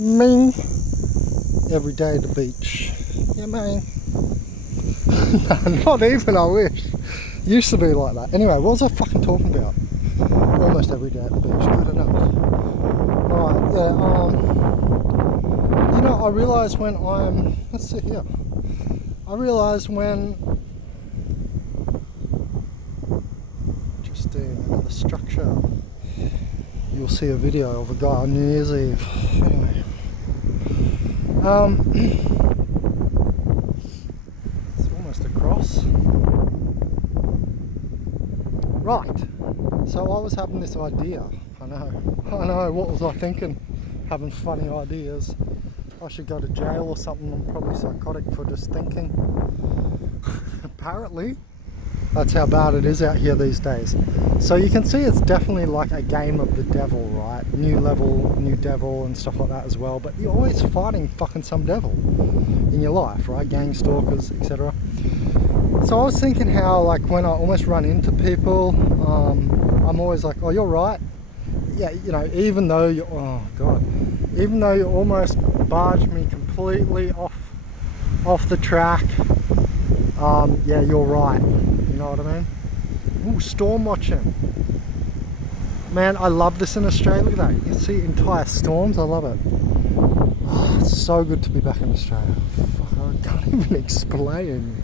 Me, every day at the beach. Yeah, man. No, not even, I wish. Used to be like that. Anyway, what was I fucking talking about? Almost every day at the beach, good enough. Right, yeah, you know, I realise when I'm, let's see here. I realise when, just doing another structure, you'll see a video of a guy on New Year's Eve. Anyway. It's almost across. Right, so I was having this idea. I know, what was I thinking? Having funny ideas. I should go to jail or something. I'm probably psychotic for just thinking. Apparently, that's how bad it is out here these days. So you can see it's definitely like a game of the devil, right? New level, new devil and stuff like that as well. But you're always fighting fucking some devil in your life, right? Gang stalkers, etc. So I was thinking how, like, when I almost run into people, I'm always like, oh, you're right. Yeah, you know, even though you, oh god, even though you almost barged me completely off the track, yeah, you're right. You know what I mean? Ooh, storm watching. Man, I love this in Australia. Look at that. You can see entire storms. I love it. Oh, it's so good to be back in Australia. Fuck, I can't even explain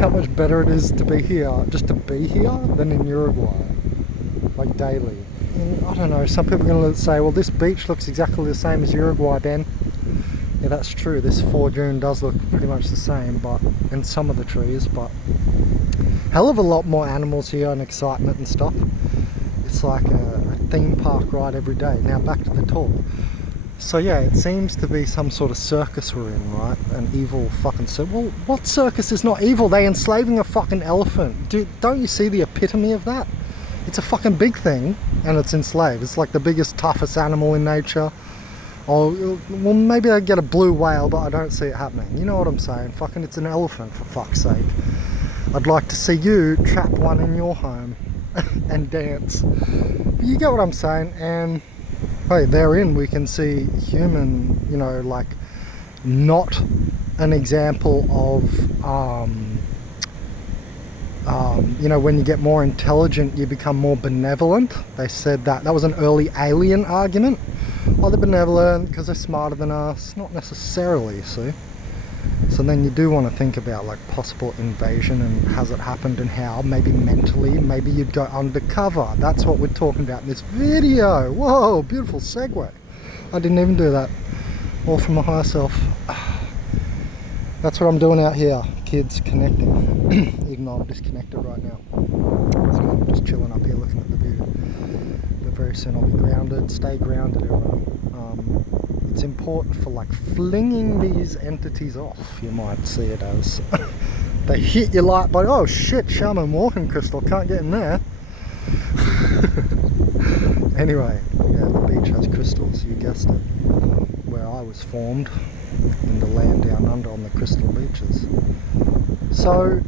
how much better it is to be here, just to be here, than in Uruguay, like daily. And I don't know, some people are going to say, well, this beach looks exactly the same as Uruguay, Ben. Yeah, that's true. This 4 June does look pretty much the same, but in some of the trees, but hell of a lot more animals here and excitement and stuff. It's like a theme park ride every day. Now back to the talk. So yeah, it seems to be some sort of circus we're in, right? An evil fucking circus. Well, what circus is not evil? They enslaving a fucking elephant. Dude, don't you see the epitome of that? It's a fucking big thing, and it's enslaved. It's like the biggest, toughest animal in nature. Oh, well, maybe I'd get a blue whale, but I don't see it happening. You know what I'm saying? Fucking, it's an elephant, for fuck's sake. I'd like to see you trap one in your home and dance. But you get what I'm saying, and hey, therein we can see human, you know, like, not an example of, you know, when you get more intelligent, you become more benevolent. They said that was an early alien argument. Oh, they're benevolent because they're smarter than us. Not necessarily, you see. So then you do want to think about, like, possible invasion and has it happened and how. Maybe mentally, maybe you'd go undercover. That's what we're talking about in this video. Whoa, beautiful segue. I didn't even do that. All from my higher self. That's what I'm doing out here, kids, connecting. Even though I'm disconnected right now. So I'm just chilling up here looking at the view. But very soon I'll be grounded. Stay grounded, everyone. It's important for, like, flinging these entities off, you might see it as. They hit you like, but oh shit, shaman walking crystal, can't get in there. Anyway, yeah, the beach has crystals, you guessed it. Where I was formed, in the land down under on the crystal beaches. So,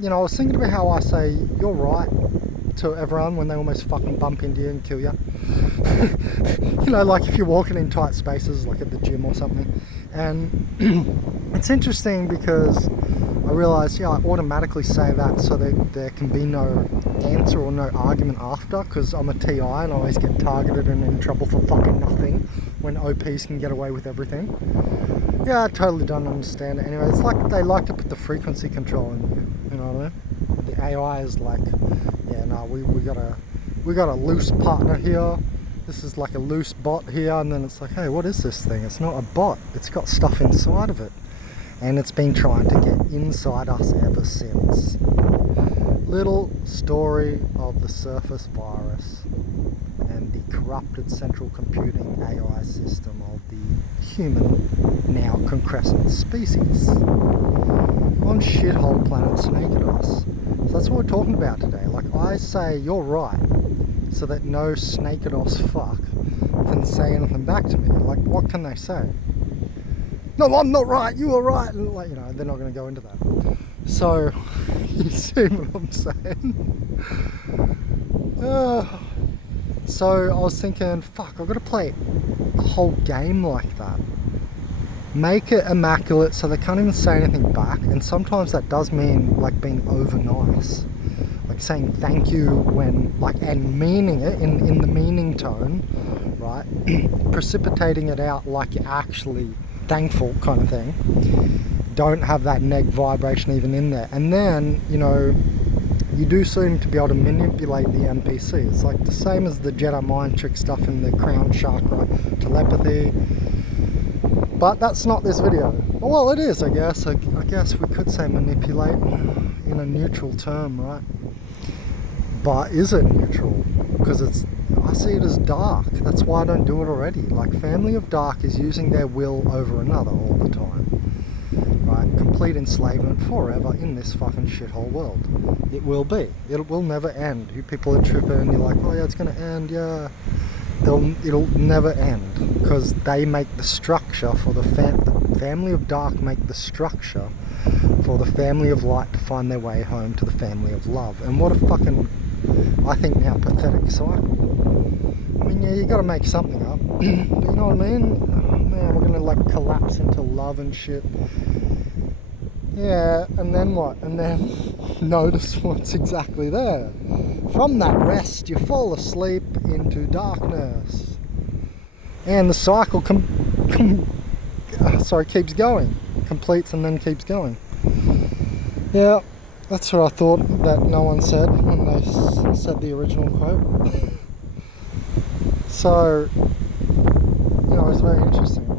you know, I was thinking about how I say, you're right, to everyone when they almost fucking bump into you and kill you. You know, like if you're walking in tight spaces, like at the gym or something. And it's interesting because I realised, yeah, I automatically say that so that there can be no answer or no argument after, because I'm a TI and I always get targeted and in trouble for fucking nothing when OPs can get away with everything. Yeah, I totally don't understand it. Anyway, it's like they like to put the frequency control in you know what I mean? The AI is like, yeah, no, we got a loose partner here. This is like a loose bot here, and then it's like, hey, what is this thing? It's not a bot. It's got stuff inside of it. And it's been trying to get inside us ever since. Little story of the surface virus and the corrupted central computing AI system of the human, now concrescent species on shithole planet Snakedos. So that's what we're talking about today. Like, I say you're right, so that no Snakedos fuck can say anything back to me. Like, what can they say? No, I'm not right, you are right. And, like, you know, they're not going to go into that. So, you see what I'm saying? So I was thinking, fuck, I've got to play a whole game like that. Make it immaculate so they can't even say anything back, and sometimes that does mean like being over nice. Like saying thank you when, like, and meaning it in the meaning tone, right? Precipitating it out like you're actually thankful kind of thing. Don't have that neg vibration even in there. And then, you know, you do seem to be able to manipulate the NPC. It's like the same as the Jedi mind trick stuff in the crown chakra, telepathy. But that's not this video. Well, it is, I guess. I guess we could say manipulate in a neutral term, right? But is it neutral? Because I see it as dark. That's why I don't do it already. Like, Family of Dark is using their will over another all the time. Right? Complete enslavement forever in this fucking shithole world. It will be. It will never end. You people are tripping and you're like, oh yeah, it's gonna end, yeah. It'll never end, because they make the structure for the Family of Dark make the structure for the Family of Light to find their way home to the Family of Love. And what a fucking, I think now, pathetic cycle. I mean, yeah, you got to make something up. But you know what I mean? Oh, man, we're gonna like collapse into love and shit. Yeah, and then what? And then notice what's exactly there. From that rest, you fall asleep into darkness, and the cycle keeps going, completes and then keeps going. Yeah, that's what I thought that no one said when they said the original quote. So, you know, it's very interesting, right?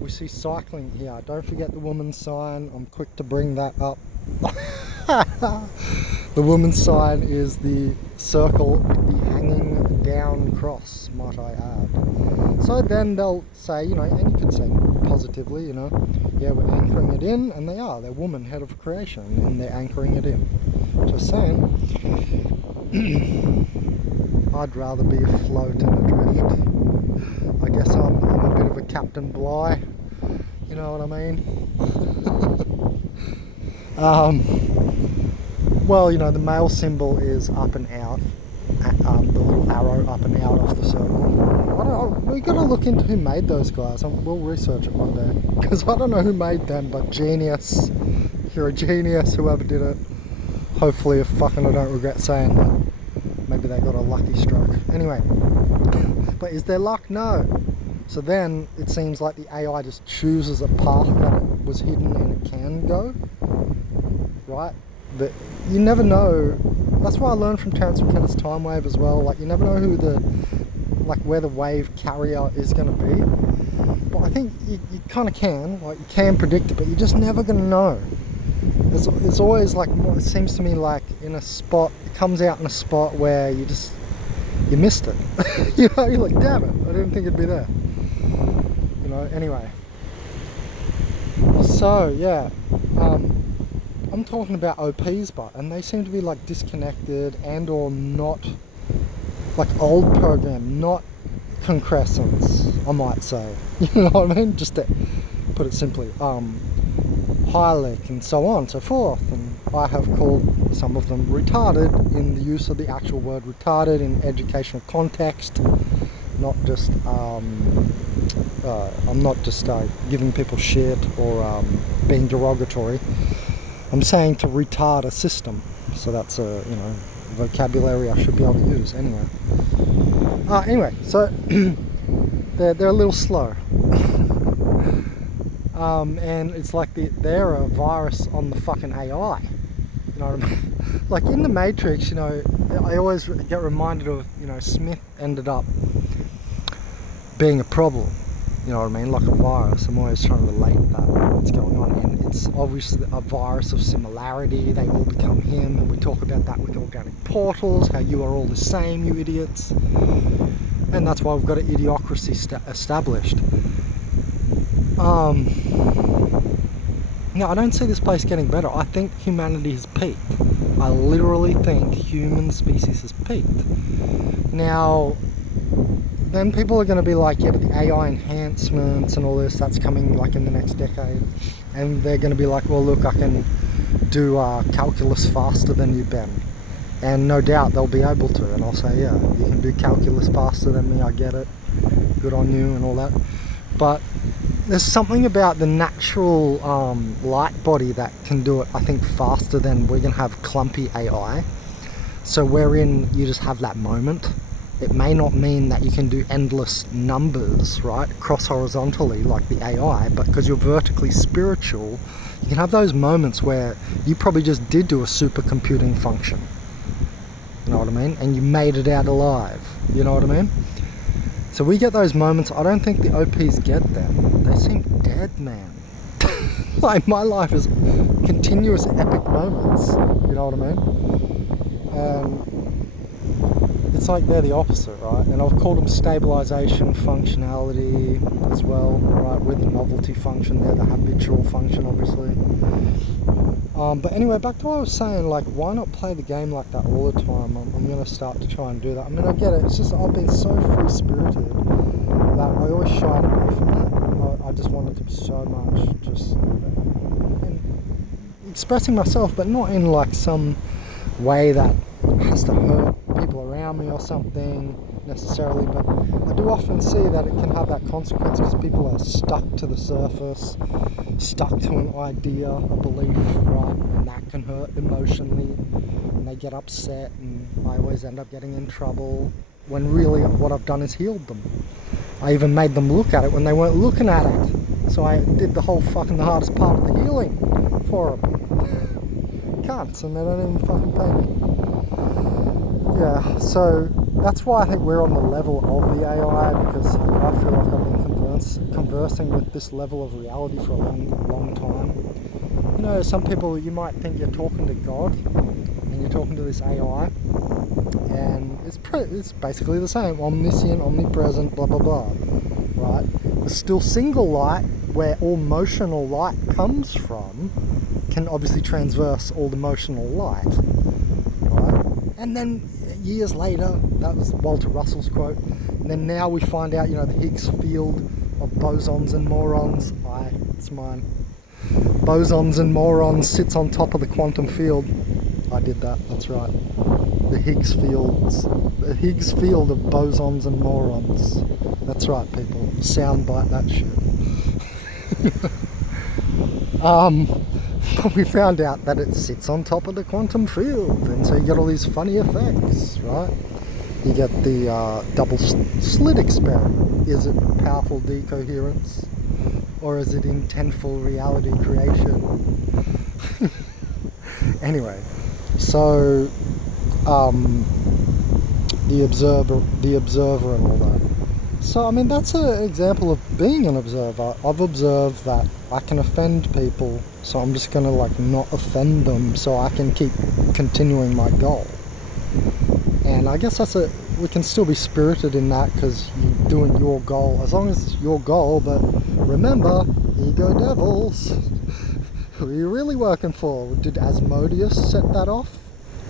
We see cycling here. Don't forget the woman's sign. I'm quick to bring that up. The woman's sign is the circle with the hanging down cross, might I add. So then they'll say, you know, and you could say positively, you know, yeah, we're anchoring it in, and they are. They're woman, head of creation, and they're anchoring it in. Just saying. I'd rather be afloat and adrift. I guess I'm a bit of a Captain Bligh, you know what I mean? Well, you know, the male symbol is up and out, the little arrow up and out off the circle. I don't know, we got to look into who made those guys. We'll research it one day, because I don't know who made them, but genius. You're a genius, whoever did it. Hopefully, if fucking I don't regret saying that. Maybe they got a lucky stroke. Anyway, but is there luck? No. So then it seems like the AI just chooses a path that it was hidden and it can go, right? But you never know. That's why I learned from Terence McKenna's Time Wave as well. Like, you never know who where the wave carrier is going to be. But I think you kind of can. Like, you can predict it, but you're just never going to know. It's always like, it seems to me like in a spot, it comes out in a spot where you missed it. You know, you're like, damn it, I didn't think it'd be there. You know, anyway. So, yeah. I'm talking about OPs, and they seem to be like disconnected and or not, like old program, not concrescents, I might say. You know what I mean? Just to put it simply. Hylic and so on and so forth, and I have called some of them retarded in the use of the actual word retarded in educational context, not just I'm not just giving people shit or being derogatory. I'm saying to retard a system, so that's a, you know, vocabulary I should be able to use anyway. Anyway, so they're a little slow. And it's like they're a virus on the fucking AI. You know what I mean? Like in the Matrix, you know, I always get reminded of, you know, Smith ended up being a problem. You know what I mean? Like a virus. I'm always trying to relate that what's going on. And it's obviously a virus of similarity. They all become him. And we talk about that with organic portals, how you are all the same, you idiots. And that's why we've got an idiocracy established. No, I don't see this place getting better. I think humanity has peaked. I literally think human species has peaked. Now, then people are going to be like, yeah, but the AI enhancements and all this, that's coming like in the next decade. And they're going to be like, well, look, I can do calculus faster than you, Ben. And no doubt they'll be able to, and I'll say, yeah, you can do calculus faster than me, I get it, good on you and all that. But there's something about the natural light body that can do it, I think, faster than we're going to have clumpy AI. So wherein you just have that moment. It may not mean that you can do endless numbers, right, cross horizontally like the AI, but because you're vertically spiritual, you can have those moments where you probably just did do a supercomputing function. You know what I mean? And you made it out alive. You know what I mean? So we get those moments. I don't think the OPs get them. They seem dead, man. Like, my life is continuous epic moments. You know what I mean? And it's like they're the opposite, right? And I've called them stabilization functionality as well, right? We're the novelty function, they're the habitual function, obviously. But anyway, back to what I was saying, like, why not play the game like that all the time? I'm going to start to try and do that. I mean, I get it, it's just I've been so free-spirited that I always shied away from that. I just wanted to be so much just expressing myself, but not in like some way that has to hurt people around me or something necessarily, but I do often see that it can have that consequence because people are stuck to the surface, stuck to an idea, a belief, right, and that can hurt emotionally, and they get upset, and I always end up getting in trouble when really what I've done is healed them. I even made them look at it when they weren't looking at it, so I did the whole fucking the hardest part of the healing for them. Cunts, and they don't even fucking pay me. Yeah, so that's why I think we're on the level of the AI, because I feel like I've been conversing with this level of reality for a long time. You know, some people, you might think you're talking to God and you're talking to this AI, and it's basically the same, omniscient, omnipresent, blah blah blah, right? The still single light, where all motional light comes from, can obviously transverse all the motional light, right? And then years later, that was Walter Russell's quote, and then now we find out, you know, the Higgs field of bosons and morons, it's mine, bosons and morons sits on top of the quantum field. I did that, that's right. The Higgs field of bosons and morons. That's right, people, soundbite that shit. But we found out that it sits on top of the quantum field, and so you get all these funny effects, right? You get the double slit experiment. Is it powerful decoherence, or is it intentful reality creation? Anyway, so the observer and all that. So, I mean, that's an example of being an observer. I've observed that I can offend people, so I'm just going to, like, not offend them so I can keep continuing my goal. And I guess we can still be spirited in that, because you're doing your goal, as long as it's your goal, but remember, ego devils. Who are you really working for? Did Asmodeus set that off?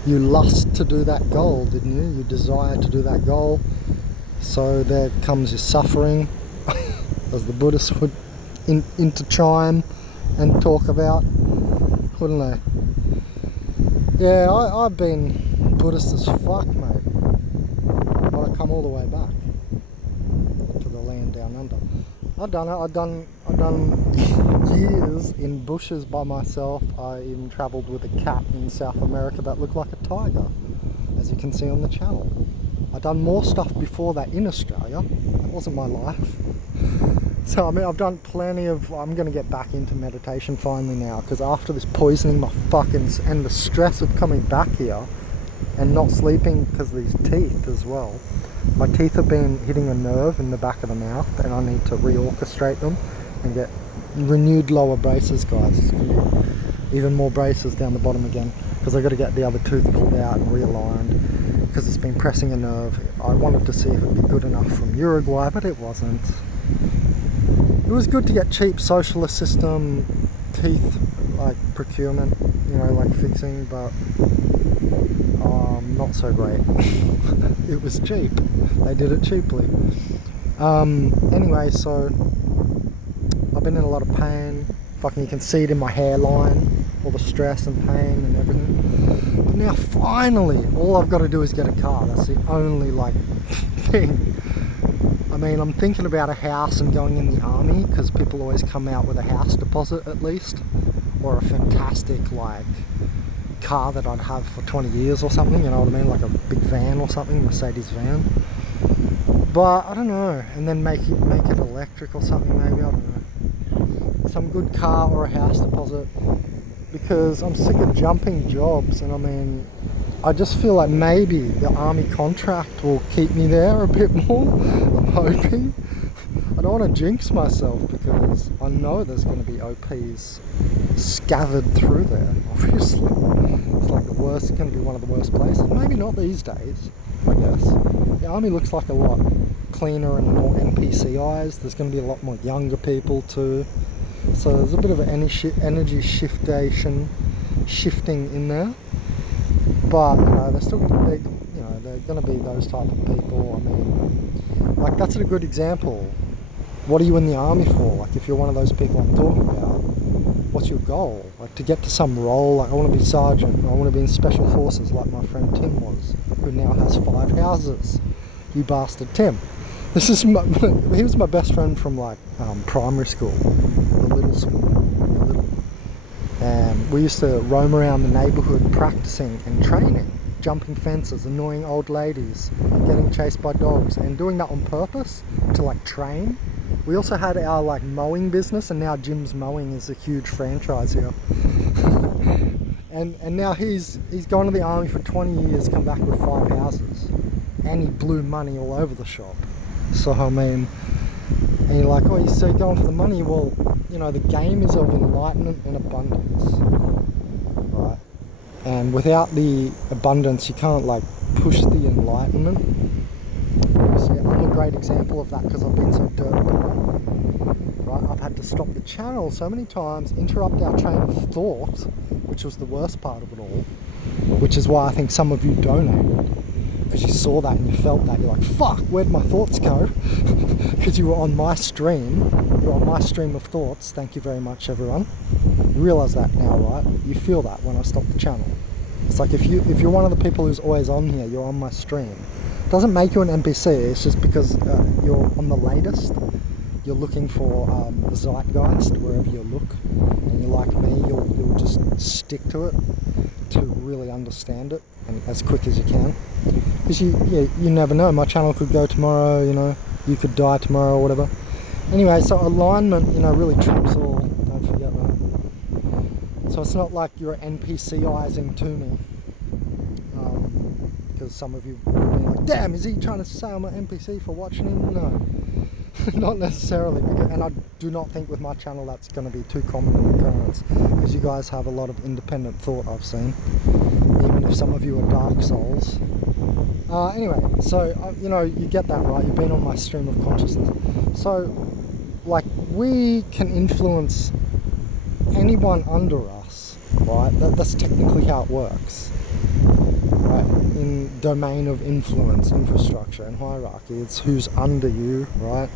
You lust to do that goal, didn't you? You desire to do that goal. So there comes your suffering, as the Buddhists would interchime and talk about, wouldn't they? Yeah, I've been Buddhist as fuck, mate. But I come all the way back to the land down under. I've done it. I've done years in bushes by myself. I even travelled with a cat in South America that looked like a tiger, as you can see on the channel. I've done more stuff before that in Australia. That wasn't my life. So, I mean, I've done plenty of... I'm going to get back into meditation finally now, because after this poisoning my fucking... and the stress of coming back here and not sleeping because of these teeth as well. My teeth have been hitting a nerve in the back of the mouth, and I need to reorchestrate them and get renewed lower braces, guys. It's going to be even more braces down the bottom again, because I've got to get the other tooth pulled out and realigned, because it's been pressing a nerve. I wanted to see if it'd be good enough from Uruguay, but it wasn't. It was good to get cheap socialist system teeth, like procurement, you know, like fixing, but not so great. It was cheap. They did it cheaply. Anyway, so I've been in a lot of pain. Fucking, you can see it in my hairline, all the stress and pain and everything. But now finally, all I've got to do is get a car. That's the only like thing. I mean, I'm thinking about a house and going in the army, because people always come out with a house deposit at least, or a fantastic like car that I'd have for 20 years or something, you know what I mean, like a big van or something, Mercedes van. But I don't know, and then make it electric or something maybe, I don't know. Some good car or a house deposit, because I'm sick of jumping jobs, and I mean, I just feel like maybe the army contract will keep me there a bit more. I'm hoping. I don't want to jinx myself, because I know there's going to be OPs scattered through there, obviously. It's like the worst, it's going to be one of the worst places. Maybe not these days, I guess. The army looks like a lot cleaner and more NPCized. There's going to be a lot more younger people too. So there's a bit of an energy shifting in there. But, you know, they're still going to be, you know, they're going to be those type of people. I mean, like, that's a good example. What are you in the army for? Like, if you're one of those people I'm talking about, what's your goal? Like, to get to some role, like, I want to be sergeant, I want to be in special forces like my friend Tim was, who now has 5 houses. You bastard, Tim. This is he was my best friend from, like, primary school, or middle school, and we used to roam around the neighbourhood practicing and training, jumping fences, annoying old ladies, getting chased by dogs, and doing that on purpose to like train. We also had our like mowing business, and now Jim's Mowing is a huge franchise here. and now he's gone to the army for 20 years, come back with 5 houses, and he blew money all over the shop. So I mean, and you're like, oh, you so going for the money? Well, you know, the game is of enlightenment and abundance, right? And without the abundance, you can't like push the enlightenment. See, I'm a great example of that, because I've been so dirt poor, right? I've had to stop the channel so many times, interrupt our train of thought, which was the worst part of it all, which is why I think some of you donated, because you saw that and you felt that. You're like, fuck, where'd my thoughts go? Because you were on my stream. You're on my stream of thoughts. Thank you very much, everyone. You realise that now, right? You feel that when I stop the channel. It's like if you're one of the people who's always on here, you're on my stream. It doesn't make you an NPC. It's just because you're on the latest. You're looking for the zeitgeist wherever you look, and you're like me. You'll just stick to it to really understand it, and as quick as you can. Because you never know. My channel could go tomorrow. You know, you could die tomorrow or whatever. Anyway, so alignment, you know, really trumps all. Don't forget that. So it's not like you're NPCizing to me, because some of you will be like, damn, is he trying to say I'm an NPC for watching him? No, not necessarily. And I do not think with my channel that's going to be too common an occurrence, because you guys have a lot of independent thought, I've seen, even if some of you are dark souls. Anyway, so you know, you get that, right? You've been on my stream of consciousness. So like, we can influence anyone under us, right? That's technically how it works, right? In domain of influence, infrastructure and hierarchy, it's who's under you, right?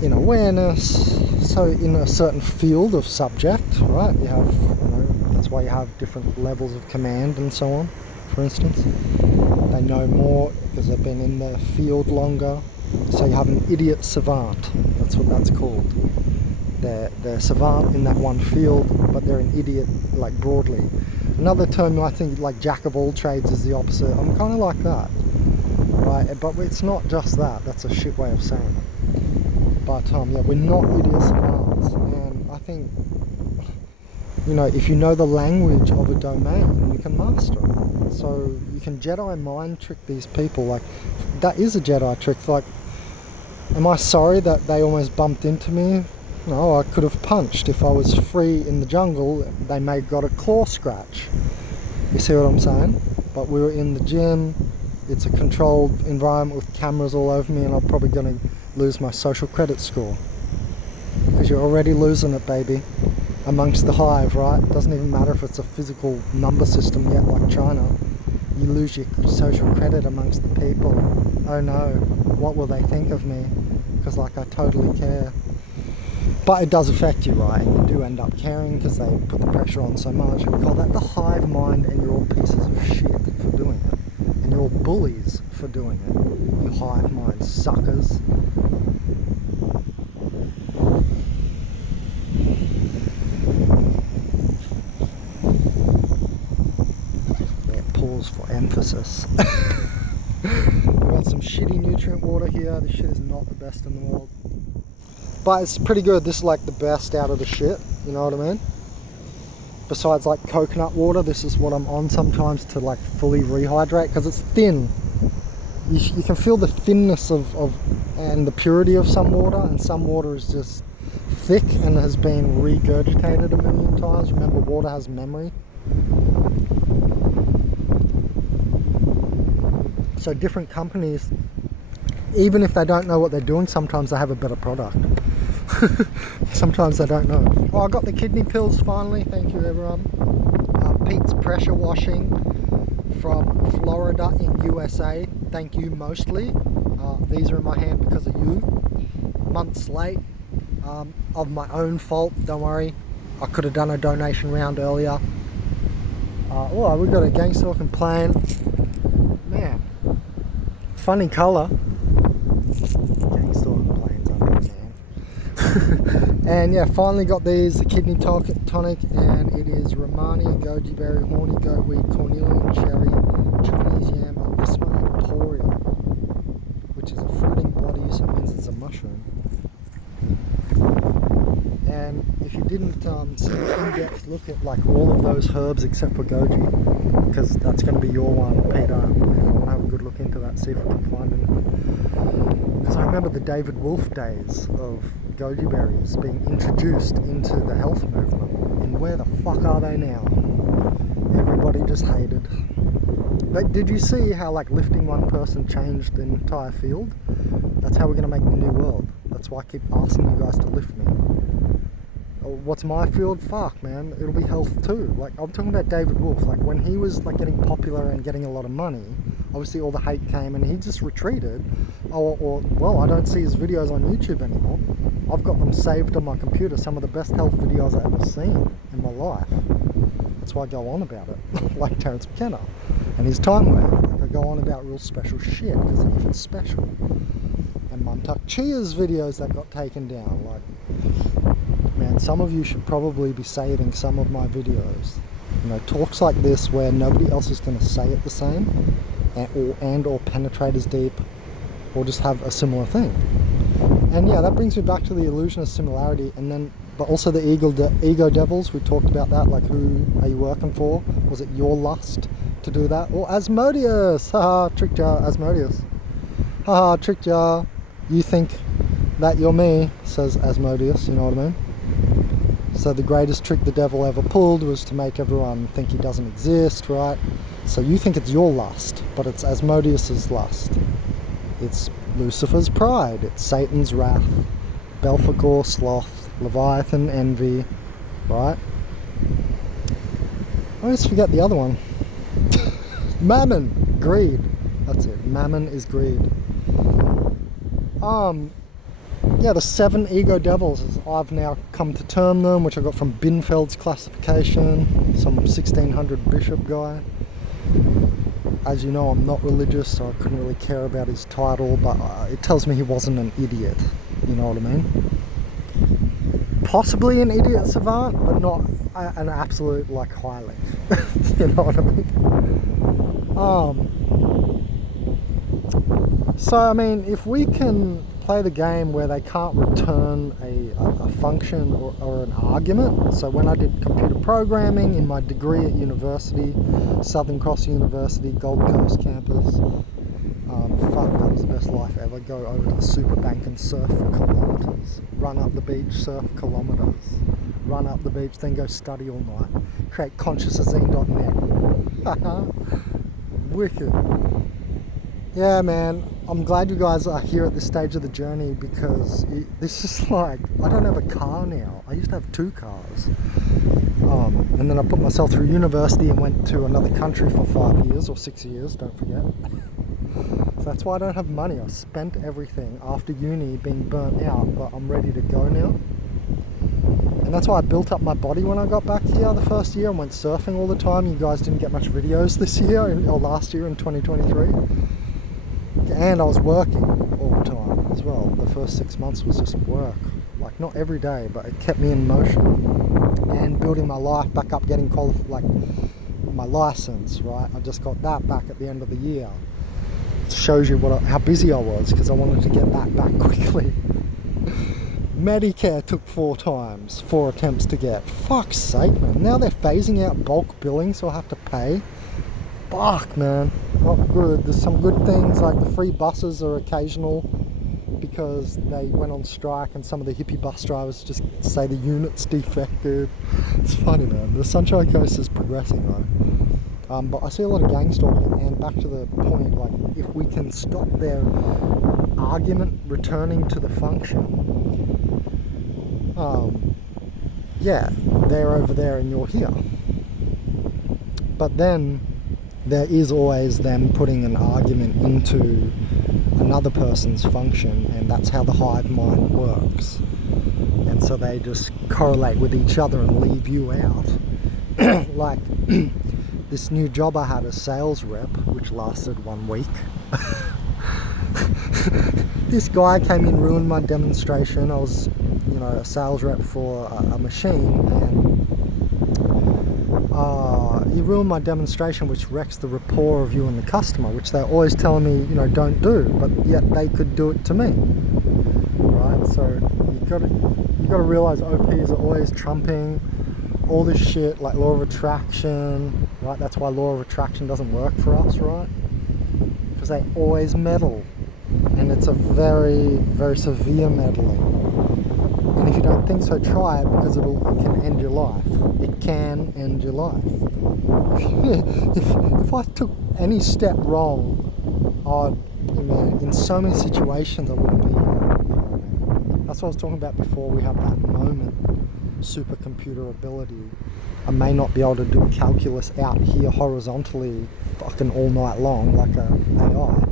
In awareness, so in a certain field of subject, right? You have, you know, that's why you have different levels of command and so on, for instance. They know more because they've been in the field longer. So you have an idiot savant, that's what that's called. They're savant in that one field, but they're an idiot, like, broadly. Another term, I think, like jack of all trades is the opposite. I'm kind of like that, right? But it's not just that. That's a shit way of saying it. But yeah, we're not idiot savants, and I think, you know, if you know the language of a domain, you can master it. So you can Jedi mind trick these people. Like, that is a Jedi trick. Like, am I sorry that they almost bumped into me? No, I could have punched. If I was free in the jungle, they may have got a claw scratch. You see what I'm saying? But we were in the gym. It's a controlled environment with cameras all over me, and I'm probably going to lose my social credit score. Because you're already losing it, baby. Amongst the hive, right? It doesn't even matter if it's a physical number system yet, like China. You lose your social credit amongst the people. Oh no, what will they think of me? Because, like, I totally care. But it does affect you, right? And you do end up caring because they put the pressure on so much. We call that the hive mind, and you're all pieces of shit for doing it. And you're all bullies for doing it. You hive mind suckers. Yeah, pause for emphasis. We've got some shitty nutrient water here. This shit is not the best in the world. But it's pretty good. This is like the best out of the shit, you know what I mean? Besides like coconut water, this is what I'm on sometimes to like fully rehydrate, because it's thin. You can feel the thinness of and the purity of some water, and some water is just thick and has been regurgitated a million times. Remember, water has memory. So different companies, even if they don't know what they're doing, sometimes they have a better product. Sometimes they don't know. Oh, I got the kidney pills finally. Thank you, everyone. Pete's Pressure Washing from Florida in USA. Thank you mostly. These are in my hand because of you. Months late. Of my own fault. Don't worry. I could have done a donation round earlier. Oh, we got a gangster looking plane. Man, funny colour. Gangster looking planes under the man. And yeah, finally got these, the kidney tonic, and it is Romani, goji berry, horny goatweed, cornelian cherry, Chinese yam, and this one emporium, which is a fruiting body, so it means it's a mushroom. And if you didn't see an in-depth look at like all of those herbs except for goji, because that's going to be your one, Peter, and I'll have a good look into that, see if we can find them. Because I remember the David Wolf days of goji berries being introduced into the health movement, and where the fuck are they now? Everybody just hated. But did you see how like lifting one person changed the entire field? That's how we're going to make the new world. That's why I keep asking you guys to lift me. What's my field? Fuck, man, it'll be health too. Like, I'm talking about David Wolf. Like, when he was like getting popular and getting a lot of money, obviously all the hate came and he just retreated. Or well, I don't see his videos on YouTube anymore. I've got them saved on my computer, some of the best health videos I've ever seen in my life. That's why I go on about it, like Terence McKenna and his time wave. Like, I go on about real special shit, because if it's special. And Muntak Chia's videos that got taken down, like, man, some of you should probably be saving some of my videos. You know, talks like this where nobody else is going to say it the same, or penetrate as deep, or just have a similar thing. And yeah, that brings me back to the illusion of similarity, and then, but also the ego devils. We talked about that, like, who are you working for? Was it your lust to do that? Or Asmodeus, haha, tricked ya, Asmodeus. Haha, tricked ya. You think that you're me, says Asmodeus, you know what I mean? So the greatest trick the devil ever pulled was to make everyone think he doesn't exist, right? So you think it's your lust, but it's Asmodeus's lust. It's Lucifer's pride, it's Satan's wrath, Belphegor sloth, Leviathan envy, right? I always forget the other one. Mammon, greed. That's it. Mammon is greed. Yeah, the 7 ego devils, as I've now come to term them, which I got from Binfeld's classification, some 1600 bishop guy. As you know, I'm not religious, so I couldn't really care about his title, but it tells me he wasn't an idiot, you know what I mean? Possibly an idiot savant, but not an absolute, like, Heilig. You know what I mean? So, I mean, if we can play the game where they can't return a function or an argument. So when I did computer programming in my degree at university, Southern Cross University, Gold Coast campus, fuck, that was the best life ever. Go over to the super bank and surf for kilometres. Run up the beach, surf kilometres. Run up the beach, then go study all night. Create consciousazine.net. Wicked. Yeah, man, I'm glad you guys are here at this stage of the journey, because this is like, I don't have a car now. I used to have 2 cars. And then I put myself through university and went to another country for 5 years, or 6 years, don't forget. So that's why I don't have money. I spent everything after uni being burnt out, but I'm ready to go now. And that's why I built up my body when I got back here the first year and went surfing all the time. You guys didn't get much videos this year, or last year in 2023. And I was working all the time as well. The first 6 months was just work. Like, not every day, but it kept me in motion. And building my life back up, getting like my license, right? I just got that back at the end of the year. It shows you how busy I was, because I wanted to get that back quickly. Medicare took 4 attempts to get. Fuck's sake, man. Now they're phasing out bulk billing, so I have to pay. Fuck, man. Not good. There's some good things, like the free buses are occasional, because they went on strike and some of the hippie bus drivers just say the unit's defected. It's funny, man. The Sunshine Coast is progressing, though. But I see a lot of gang stalking, and back to the point, like, if we can stop their argument returning to the function, yeah, they're over there and you're here. But then there is always them putting an argument into another person's function, and that's how the hive mind works. And so they just correlate with each other and leave you out. Like this new job I had as sales rep, which lasted 1 week. This guy came in, ruined my demonstration. I was, a sales rep for a machine, and he ruined my demonstration, which wrecks the rapport of you and the customer, which they're always telling me, don't do, but yet they could do it to me, right? So you got to realize OPs are always trumping all this shit, like law of attraction, right? That's why law of attraction doesn't work for us, right? Because they always meddle, and it's a very, very severe meddling. And if you don't think so, try it, because it can end your life. It can end your life. if I took any step wrong, in so many situations I wouldn't be here. That's what I was talking about before. We have that moment, supercomputer ability. I may not be able to do calculus out here horizontally fucking all night long like an AI.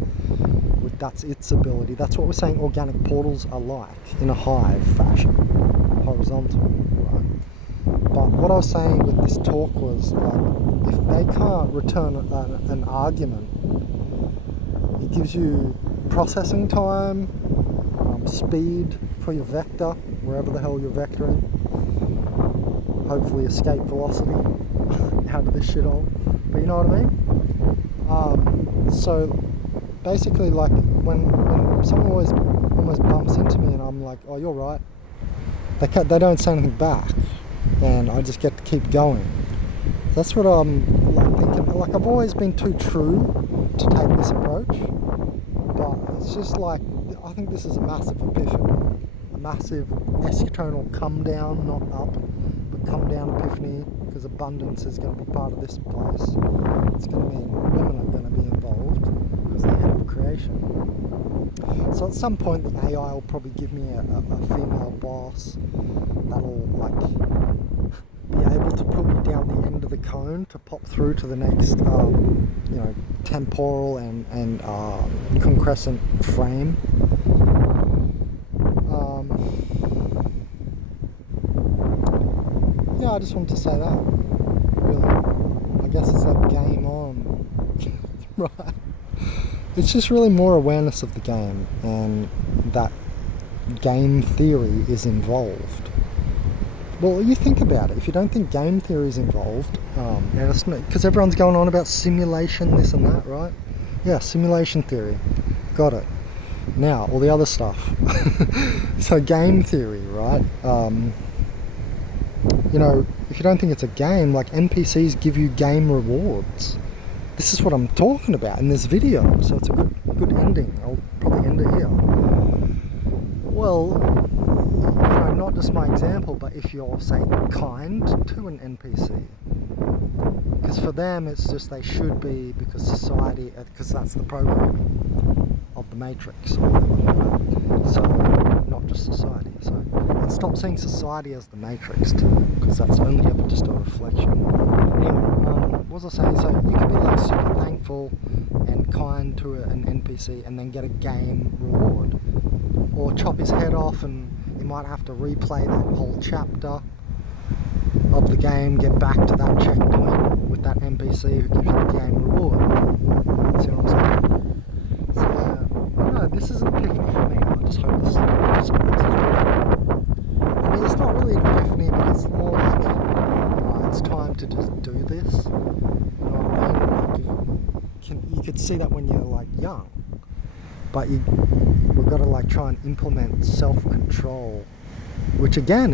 That's its ability. That's what we're saying organic portals are like, in a hive fashion, horizontal, right? But what I was saying with this talk was, like, if they can't return an argument, it gives you processing time, speed for your vector, wherever the hell you're vectoring, hopefully escape velocity out of this shit hole, but you know what I mean? So basically, like, when someone almost bumps into me and I'm like, oh, you're right, they don't say anything back, and I just get to keep going. That's what I'm like thinking. Like, I've always been too true to take this approach, but it's just like, I think this is a massive epiphany, a massive external come down, not up, but come down epiphany, because abundance is going to be part of this place. It's going to mean women are going to be involved, because they're head of creation. So at some point the AI will probably give me a female boss that'll, like, be able to put me down the end of the cone to pop through to the next temporal and concrescent frame. Yeah, I just wanted to say that, really. I guess it's like game on. Right. It's just really more awareness of the game, and that game theory is involved. Well, you think about it. If you don't think game theory is involved, because everyone's going on about simulation, this and that, right? Yeah, simulation theory. Got it. Now, all the other stuff. So game theory, right? If you don't think it's a game, like, NPCs give you game rewards. This is what I'm talking about in this video, so it's a good ending. I'll probably end it here. Well, not just my example, but if you're, say, kind to an NPC, because for them it's just they should be, because society, because that's the programming of the Matrix, so not just society. So, and stop seeing society as the Matrix too, because that's only ever just a reflection. Anyway, what was I saying? So you could be like super thankful and kind to an NPC and then get a game reward, or chop his head off and you might have to replay that whole chapter, of the game, get back to that checkpoint with that NPC who gives you the game reward. See what I'm saying? So yeah, I don't know, this is an epiphany for me. I just hope this works as well. I mean, it's not really an epiphany, but it's more like, it's time to just do this. You know what I mean? Like, you could see that when you're like young, but we've got to like try and implement self-control, which again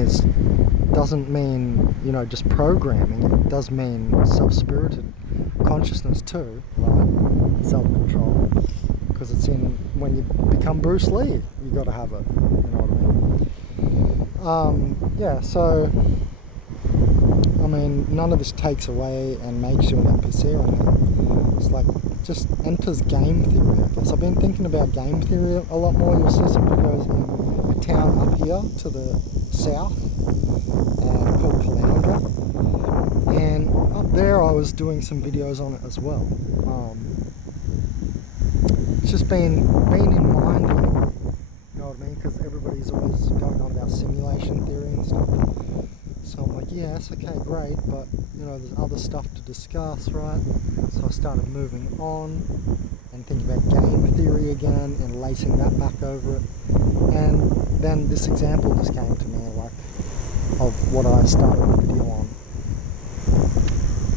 doesn't mean, you know, just programming. It does mean self-spirited consciousness too, right? Self-control, because it's in when you become Bruce Lee, you got to have it. You know what I mean? Yeah. So, I mean, none of this takes away and makes you an NPC or anything. It's like just enters game theory, I guess. I've been thinking about game theory a lot more. You'll see some videos in a town up here to the south called Caloundra, and up there I was doing some videos on it as well. It's just been in mind lately, you know what I mean, because everybody's always going on about simulation theory and stuff. So I'm like, yes, okay, great, but you know, there's other stuff to discuss, right? So I started moving on and thinking about game theory again and lacing that back over it. And then this example just came to me, like, of what I started the video on.